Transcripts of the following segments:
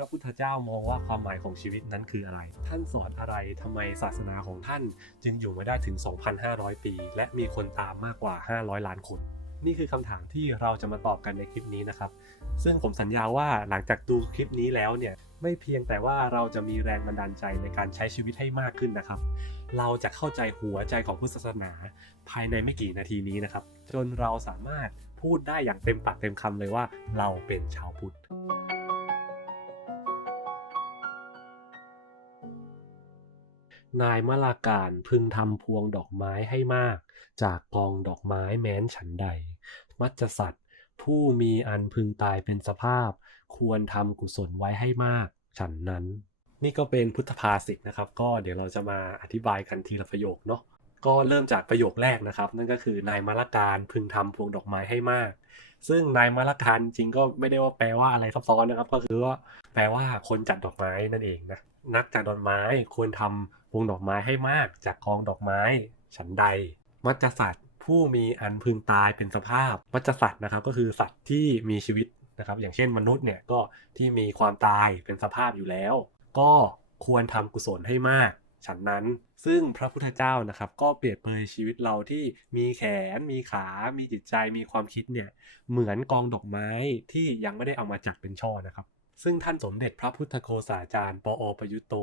ระพุทธเจ้ามองว่าความหมายของชีวิตนั้นคืออะไร ท่านสอนอะไรทำไมศาสนาของท่านจึงอยู่มาได้ถึง 2,500 ปี และมีคนตามมากกว่า 500 ล้านคน นี่คือคำถามที่เราจะมาตอบกันในคลิปนี้นะครับ ซึ่งผมสัญญาว่าหลังจากดูคลิปนี้แล้วเนี่ยไม่เพียงแต่ว่าเราจะมีแรงบันดาลใจในการใช้ชีวิตให้มากขึ้นนะครับ เราจะเข้าใจหัวใจของพุทธศาสนา ภายในไม่กี่นาทีนี้นะครับ จนเราสามารถพูดได้อย่างเต็มปากเต็มคำเลยว่าเราเป็นชาวพุทธ นายมลาการพึงทำพวงดอกไม้ให้มาก จากกองดอกไม้แม้นฉันใด มัจจสัตว์ผู้มีอันพึงตายเป็นสภาพ ควรทำกุศลไว้ให้มาก ฉันนั้น นี่ก็เป็นพุทธภาษิตนะครับ ก็เดี๋ยวเราจะมาอธิบายกันทีละประโยคเนาะก็เริ่มจากประโยคแรกนะครับ นั่นก็คือนายมลการพึงทำพวงดอกไม้ให้มาก ซึ่งนายมลการจริงก็ไม่ได้ว่าแปลว่าอะไรซับซ้อนนะครับ ก็คือว่าแปลว่าคนจัดดอกไม้นั่นเองนะ นักจัดดอกไม้ควรทำพวงดอกไม้ให้มากจากกองดอกไม้ ฉันใด มัจจสัตว์ผู้มีอันพึงตายเป็นสภาพ มัจจสัตว์นะครับก็คือสัตว์ที่มีชีวิตนะครับ อย่างเช่นมนุษย์เนี่ยก็ที่มีความตายเป็นสภาพอยู่แล้ว ก็ควรทำกุศลให้มาก ฉันนั้น ซึ่งพระพุทธเจ้านะครับ ก็เปรียบเปยชีวิตเราที่มีแขน มีขา มีจิตใจ มีความคิดเนี่ย เหมือนกองดอกไม้ที่ยังไม่ได้เอามาจัดเป็นช่อนะครับ ซึ่งท่านสมเด็จพระพุทธโฆษาจารย์ ปอประยุตโต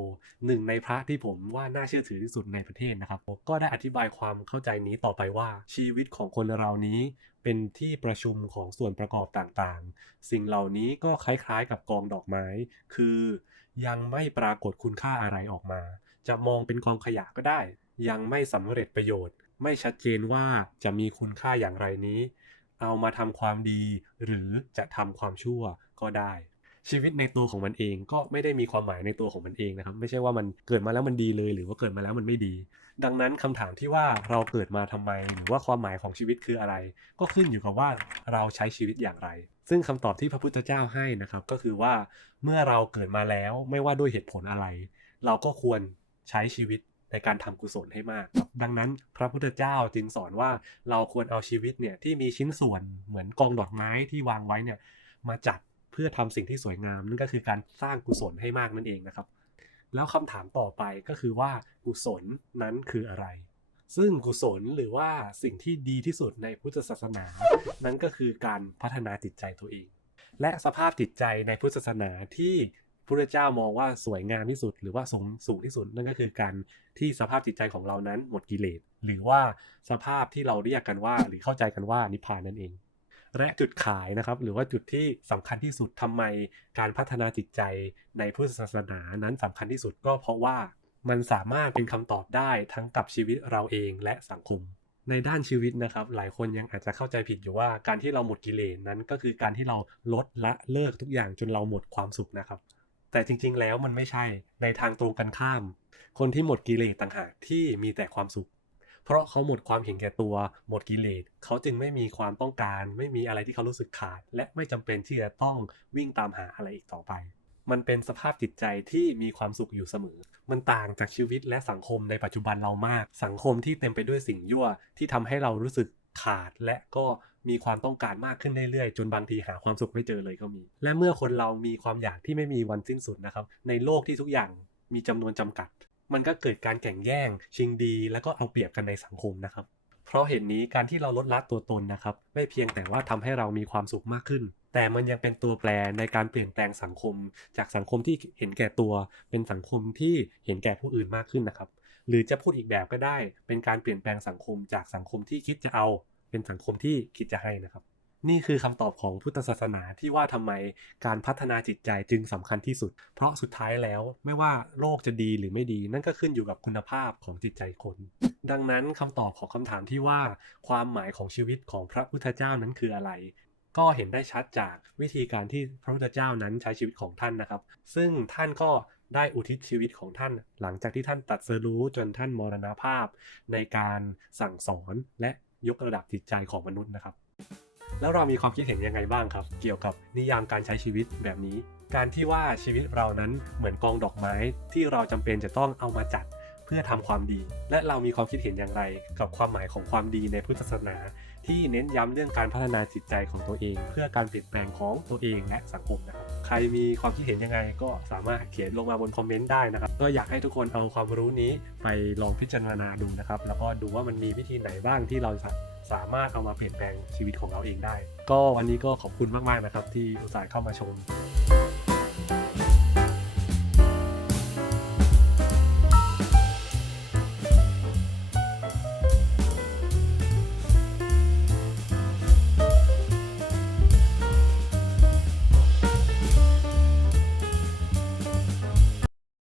หนึ่งในพระที่ผมว่าน่าเชื่อถือที่สุดในประเทศนะครับ ก็ได้อธิบายความเข้าใจนี้ต่อไปว่า ชีวิตของคนเรานี้เป็นที่ประชุมของส่วนประกอบต่างๆ สิ่งเหล่านี้ก็คล้ายๆ กับกองดอกไม้ คือยังไม่ปรากฏคุณค่าอะไรออกมา จะมองเป็นกองขยะก็ได้ ยังไม่สำเร็จประโยชน์ ไม่ชัดเจนว่าจะมีคุณค่าอย่างไรนี้ เอามาทำความดีหรือจะทำความชั่วก็ได้ ชีวิตในตัวของมันเองก็ไม่ได้มีความหมายในตัวของมันเองนะครับ ไม่ใช่ว่ามันเกิดมาแล้วมันดีเลย หรือว่าเกิดมาแล้วมันไม่ดี ดังนั้นคำถามที่ว่าเราเกิดมาทำไม หรือว่าความหมายของชีวิตคืออะไร ก็ขึ้นอยู่กับว่าเราใช้ชีวิตอย่างไร ซึ่งคำตอบที่พระพุทธเจ้าให้นะครับ ก็คือว่าเมื่อเราเกิดมาแล้วไม่ว่าด้วยเหตุผลอะไร เราก็ควรใช้ชีวิตในการทำกุศลให้มาก ดังนั้นพระพุทธเจ้าจึงสอนว่าเราควรเอาชีวิตเนี่ยที่มีชิ้นส่วนเหมือนกองดอกไม้ที่วางไว้เนี่ยมาจัด เพื่อทำสิ่งที่สวยงามนั่นก็คือการสร้างกุศลให้มากนั่นเองนะครับ แล้วคำถามต่อไปก็คือว่ากุศลนั้นคืออะไร ซึ่งกุศลหรือว่าสิ่งที่ดีที่สุดในพุทธศาสนา นั้นก็คือการพัฒนาจิตใจตัวเอง และสภาพจิตใจในพุทธศาสนาที่พระเจ้ามองว่าสวยงามที่สุด หรือว่าสูงสูงที่สุดนั่นก็คือการที่สภาพจิตใจของเรานั้นหมดกิเลสหรือว่าสภาพที่เราเรียกกันว่า หรือเข้าใจกันว่านิพพานนั่นเอง และจุดขายนะครับ หรือว่าจุดที่สำคัญที่สุดทำไมการพัฒนาจิตใจในพุทธศาสนานั้นสำคัญที่สุดก็เพราะว่ามันสามารถเป็นคำตอบได้ทั้งกับชีวิตเราเองและสังคม ในด้านชีวิตนะครับ หลายคนยังอาจจะเข้าใจผิดอยู่ว่าการที่เราหมดกิเลสนั้นก็คือการที่เราลดละเลิกทุกอย่างจนเราหมดความสุขนะครับ แต่จริง ๆ แล้วมันไม่ใช่ในทางตรงกันข้าม คนที่หมดกิเลสต่างหากที่มีแต่ความสุข เพราะเขาหมดความเห็นแก่ตัว หมดกิเลสเขาจึงไม่มีความต้องการ ไม่มีอะไรที่เขารู้สึกขาด และไม่จำเป็นที่จะต้องวิ่งตามหาอะไรอีกต่อไป มันเป็นสภาพจิตใจที่มีความสุขอยู่เสมอ มันต่างจากชีวิตและสังคมในปัจจุบันเรามาก สังคมที่เต็มไปด้วยสิ่งยั่วที่ทำให้เรารู้สึกขาดและก็มีความต้องการมากขึ้นเรื่อยๆ จนบางทีหาความสุขไม่เจอเลยก็มี และเมื่อคนเรามีความอยากที่ไม่มีวันสิ้นสุดนะครับ ในโลกที่ทุกอย่างมีจำนวนจำกัด มันก็เกิดการแข่งแย่ง ชิงดี แล้วก็เอาเปรียบกันในสังคมนะครับ เพราะเหตุนนี้การที่เราลดละตัวตนนะครับ ไม่เพียงแต่ว่าทำให้เรามีความสุขมากขึ้น แต่มันยังเป็นตัวแปรในการเปลี่ยนแปลงสังคม จากสังคมที่เห็นแก่ตัว เป็นสังคมที่เห็นแก่ผู้อื่นมากขึ้นนะครับ หรือจะพูดอีกแบบก็ได้ เป็นการเปลี่ยนแปลงสังคมจากสังคมที่คิดจะเอา เป็นสังคมที่คิดจะให้นะครับ นี่คือคำตอบของพุทธศาสนาที่ว่าทำไมการพัฒนาจิตใจจึงสำคัญที่สุด เพราะสุดท้ายแล้วไม่ว่าโลกจะดีหรือไม่ดี นั่นก็ขึ้นอยู่กับคุณภาพของจิตใจคน ดังนั้นคำตอบของคำถามที่ว่าความหมายของชีวิตของพระพุทธเจ้านั้นคืออะไร ก็เห็นได้ชัดจากวิธีการที่พระพุทธเจ้านั้นใช้ชีวิตของท่านนะครับ ซึ่งท่านก็ได้อุทิศชีวิตของท่าน หลังจากที่ท่านตัดสรู้จนท่านมรณภาพ ในการสั่งสอนและยกระดับจิตใจของมนุษย์นะครับ แล้วเรามีความคิดเห็นยังไงบ้างครับ เกี่ยวกับนิยามการใช้ชีวิตแบบนี้ การที่ว่าชีวิตเรานั้นเหมือนกองดอกไม้ที่เราจำเป็นจะต้องเอามาจัดเพื่อทำความดี และเรามีความคิดเห็นอย่างไร กับความหมายของความดีในพุทธศาสนา ที่เน้นย้ำเรื่องการพัฒนาจิตใจของตัวเอง เพื่อการเปลี่ยนแปลงของตัวเองและสังคมนะครับใครมีความคิดเห็นยังไงก็สามารถเขียนลงมาบนคอมเมนต์ได้นะครับก็อยากให้ทุกคนเอาความรู้นี้ไปลองพิจารณาดูนะครับแล้วก็ดูว่ามันมีวิธีไหนบ้างที่เราจะ สามารถเอามาเปลี่ยนแปลงชีวิตของเราเองได้ ก็วันนี้ก็ขอบคุณมากๆนะครับ ที่อุตส่าห์เข้ามาชม